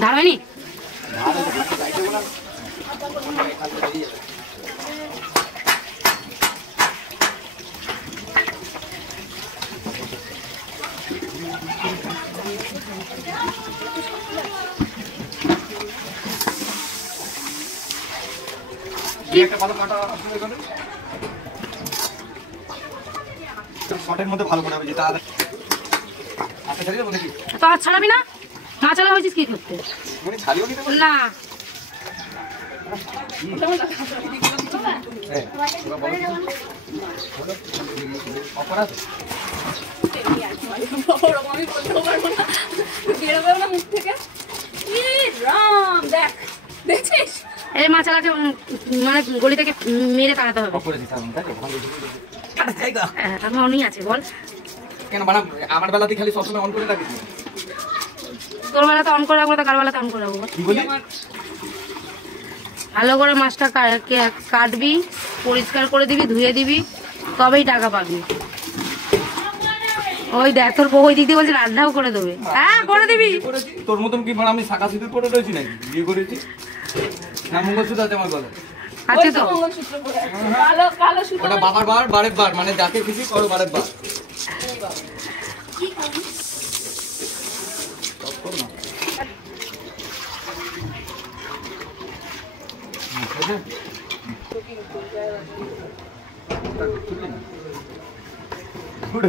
ধার হয়নি? শটের মধ্যে ভালো করে হবে যেটা তো আর ছাড়াবি না? না ছাড়া হয়েছিস কি করতে? না এই মাছালাকে মানে গলি থেকে মেরে তাড়াতে হবে। আমার অনেক আছে বল কেন বানা আমার বেলাতে খালি সবসময় অন করে রাখিস তোর বেলাতে অন করে রাখবো তো কার বেলাতে অন করে রাখবো? ভালো করে মাছটা কাটবি, পরিষ্কার করে দিবি, ধুয়ে দিবি, তবেই টাকা পাবি। ওই দেখ তোর বউ ওই দিক দিয়ে বলছে রান্নাও করে দেবে। হ্যাঁ করে দিবি। তোর মতন কি আমি শাখা সিঁদুর পরে রয়েছি নাকি? বিয়ে করেছি না, মঙ্গলসূত্র আছে আমার গলায়। আছে তো ওটা বাবার বার, বারের বার, মানে যাকে খুশি করো বারের বার।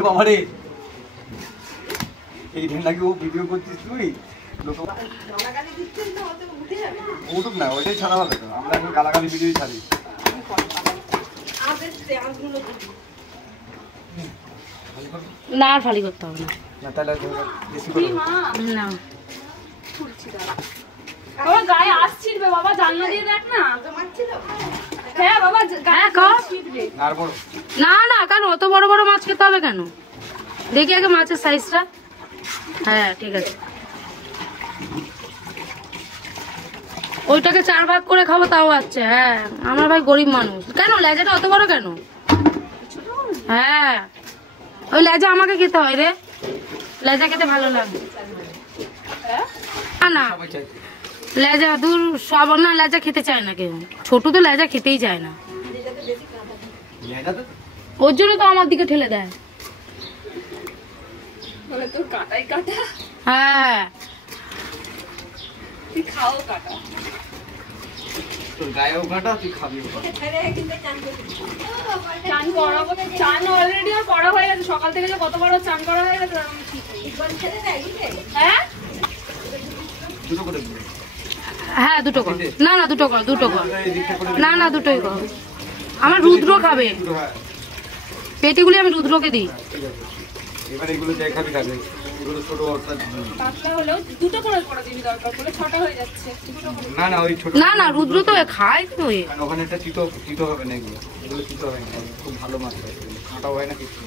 বাবারে এই দিন নাকি ও ভিডিও করছিস তুই? উঠুক না, ওইটাই ছাড়া হবে তো। আমরা এখন গালাগালি ভিডিও ছাড়ি। না আর ফালি করতে হবে না তাহলে বেশি করে না। বাবা গায়ে আসছিস বাবা, জানলা দিয়ে দেখ না। হ্যাঁ বাবা হ্যাঁ কর। আর বড় না না কেন অত বড় বড় মাছ খেতে হবে কেন? দেখি আগে মাছের সাইজটা। হ্যাঁ ঠিক আছে, ওইটাকে 4 ভাগ করে খাবো তাও আছে। হ্যাঁ আমার ভাই গরিব মানুষ। কেন লেজাটা অত বড় কেন? হ্যাঁ ওই লেজা আমাকে খেতে হয় রে, লেজা খেতে ভালো লাগে না। সবাই চাই লেজা দূর সব না, লেজা খেতে চায় না কেউ। ছোট তো লেজা খেতেই চায় না, ওর জন্য তো আমার দিকে ঠেলে দেয়। তোর কাটাই কাটা, হ্যাঁ তুই খাও কাটা। তোর গায়েও কাটা, তুই খাবিও কাটা। চান করাবো, চান অলরেডি আর করা হয়ে গেছে। সকাল থেকে যে কতবার চান করা হয়ে গেছে হ্যাঁ দুটো করে দিবি। হ্যাঁ দুটো কর। না না দুটো কর, দুটো কর। না না দুটোই কর। আমার রুদ্র খাবে, পেটিগুলি আমি রুদ্রকে দিই। এবার এগুলো যাই খাবি খাবে, এগুলো ছোট অর্থাৎ পাতলা হলেও দুটো করে করে দিবি, দরকার পড়লে 6টা হয়ে যাচ্ছে। না না ওই ছোট না না রুদ্র তো খায় তো। ওখানে একটা চিতো চিতো হবে না, এগুলো এগুলো চিতো হয় না, খুব ভালো মাছ হয়, কাঁটাও হয় না কিছু।